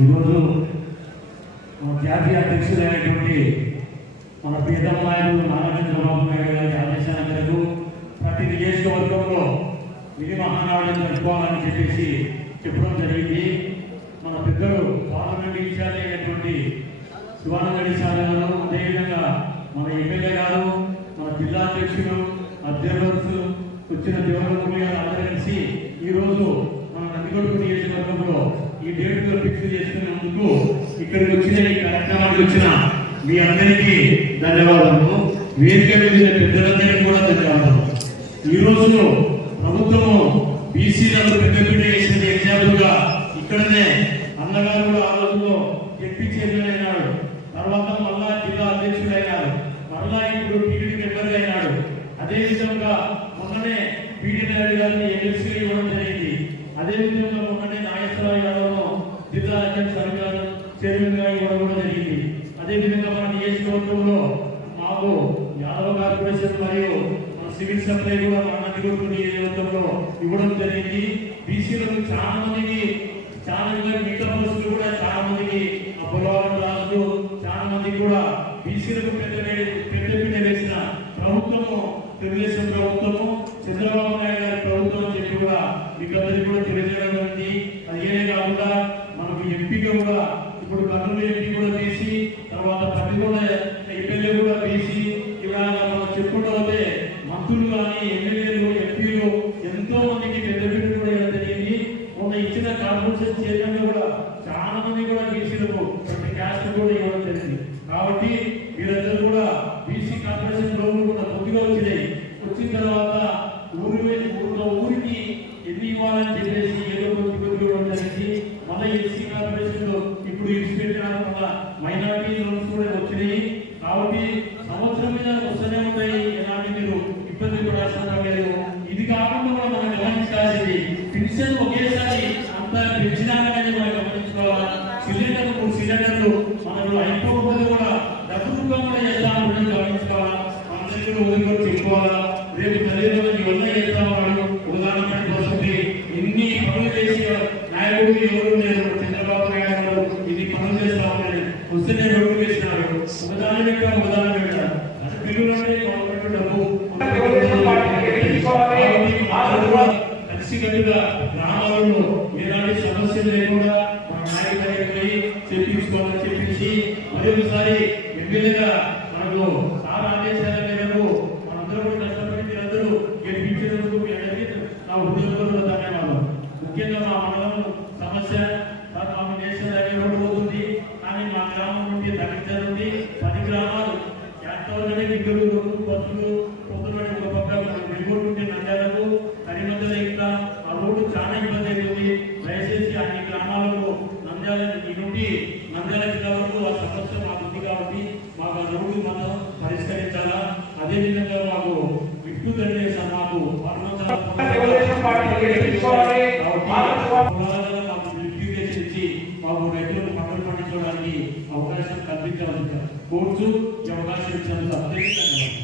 ఈరోజు మన జాతీయ అధ్యక్షులైనటువంటి మన ప్రియతమ నాయకుడు నారా చంద్రబాబు నాయుడు గారి ఆదేశాల మేరకు ప్రతి నియోజకవర్గంలో విధి మహానాడు జరుపుకోవాలని చెప్పడం జరిగింది. మన పెద్దలు పార్లమెంట్ ఇన్ఛార్జ్ అయినటువంటి శివానందరెడ్డి సార్ గారు, అదేవిధంగా మన ఎమ్మెల్యే గారు, మన జిల్లా అధ్యక్షులు, అధ్యక్షులు వచ్చిన దేవరపల్లి గారు అందరూ కలిసి ఈరోజు మన నందికొట్టు నియోజకవర్గంలో ఈ డేట్తో ఫిక్స్ చేసుకున్నందుకు ఇక్కడికి వచ్చిన ఈ కార్యక్రమానికి వచ్చిన మీ అందరికీ ధన్యవాదాలు. వేదిక మీద పెద్దలందరికీ కూడా ధన్యవాదాలు. ఈరోజు ప్రభుత్వము బీసీలకు పెద్దపీట వేసింది. ఎగ్జాంపుల్గా ఇక్కడనే అన్నగారు కూడా ఆ రోజుల్లో ఎంపీ చైర్మన్ అయినాడు, తర్వాత మళ్ళా జిల్లా అధ్యక్షుడు అయినాడు, మళ్ళా ఇప్పుడు టీడీపీ మెంబర్ అయినాడు. అదేవిధంగా మొన్ననే పీటీ నాయుడు గారిని ఎమ్మెల్సీ ఇవ్వడం జరిగింది. అదేవిధంగా మొన్ననే నాగేశ్వరరావు యాదవ్ను జిల్లా అధ్యక్ష చైర్మన్ గా ఇవ్వడం కూడా జరిగింది. అదేవిధంగా మన నియోజకవర్గంలో మాకు యాదవ్ కార్పొరేషన్ మరియు మన సివిల్ సప్లై కూడా మన నందికొట్టు నియోజకవర్గంలో ఇవ్వడం జరిగింది. బీసీలకు చాలా మందికి మిగతా పోస్టులు కూడా చాలా మందికి పొలవరం రాజు చాలా మందికి కూడా బీసీలకు పెద్దపీట వేసిన ప్రభుత్వము తెలుగుదేశం ప్రభుత్వము, చంద్రబాబు నాయుడు గారి ప్రభుత్వం అని చెప్పి కూడా మీకు అందరికీ కూడా తెలియజేయడం జరిగింది. అది ఏనే కాకుండా మనకు ఎంపీగా కూడా ఇప్పుడు కర్నూలు ఎంపీ కూడా బీసీ, తర్వాత పట్టిగొండ ఎమ్మెల్యే కూడా బీసీ. ఇలా మనం చెప్పుకుంటూ పోతే మంత్రులు కానీ ఎమ్మెల్యేలు ఎంపీలు ఎంతో మందికి పెద్దపీట కూడా ఇవ్వడం జరిగింది. మొన్న ఇచ్చిన కార్పొరేషన్ చైర్మన్ కూడా చాలా మంది కూడా బీసీలకు ప్రతి క్యాస్ట్ కూడా ఇవ్వడం జరిగింది. కాబట్టి మీరందరూ కూడా బీసీ కార్పొరేషన్ లోన్లు కూడా కొద్దిగా వచ్చినాయి. వచ్చిన తర్వాత ఊరికి ఎన్ని ఇవ్వాలని చెప్పేసి ఏదో కొద్ది ఇవ్వడం జరిగింది. మళ్ళీ ఎస్సీ కార్పొరేషన్ లో ఇప్పుడు ఇన్స్పెక్టర్ వల్ల మైనారిటీ లోన్స్ కూడా వచ్చినాయి. కాబట్టి సంవత్సరం మీద వస్తూనే ఉంటాయి, ఎలాంటి మీరు ఇబ్బంది పడాల్సిన లేదు. ఇది కాకుండా కూడా మనం గమనించాల్సింది పెన్షన్ ఒకేసారి అంత పెంచినాకనే మనం గమనించుకోవాలా. సిలిండర్ 3 సిలిండర్లు మనకు అయిపోకపోతే కూడా డబ్బు రూపం కూడా చేస్తామని గమనించుకోవాలా. అందరికీ వదిలికొని చెప్పుకోవాలా. రేపు తల్లిదండ్రులకు ఇవన్నీ చేస్తామన్నాడు. ఉదాహరణ వస్తుంది ఇన్ని పనులు చేసి నాయకుడు ఎవరు లేరు. చంద్రబాబు నాయుడు గారు ఇది పనులు చేస్తా ఉన్నాడు, వస్తేనే రోడ్డు వేసినాడు. ఉదాహరణ పెట్టారు బిల్లులోనే గవర్నమెంట్ డబ్బు కలిసికట్టుగా గ్రామాలలో ఎలాంటి సమస్యలు లేకుండా మన నాయకులు చెప్పించుకోవాలని చెప్పేసి మరొకసారి ఎమ్మెల్యేగా మనకు చాలా ఆదేశాల మేరకు మనందరూ కూడా కష్టపడి మీరందరూ గెలిపించినందుకు మీ అందరికీ నా హృదయపూర్వక ధన్యవాదాలు. ముఖ్యంగా మా మండలం సమస్య మా దేశం రోడ్డు పోతుంది, కానీ మా గ్రామం నుండి తగ్గించ నుండి 10 గ్రామాలు యాక్టర్లనే గిడ్డలు బస్సులు పొద్దున ఒక పక్క వెలుగురు నుండి నంద్యాలకు కరిమద్దల ఇంకా ఆ రోడ్డు చాలా ఇబ్బంది అవుతుంది. దయచేసి అన్ని గ్రామాలకు నంద్యాల నుండి నంద్యాల జిల్లా వరకు ఆ సమస్య మాకు ఉంది కాబట్టి మాకు ఆ రోడ్డు మనం పరిష్కరించాలా. అదేవిధంగా మాకు విద్యుత్ అంటే మాకు ఇచ్చి మాకు రైతులకు పంటలు పండించడానికి అవకాశం కల్పించాలి. కోర్సు ఈ అవకాశం ఇచ్చినందుకు అందరికీ ధన్యవాదాలు.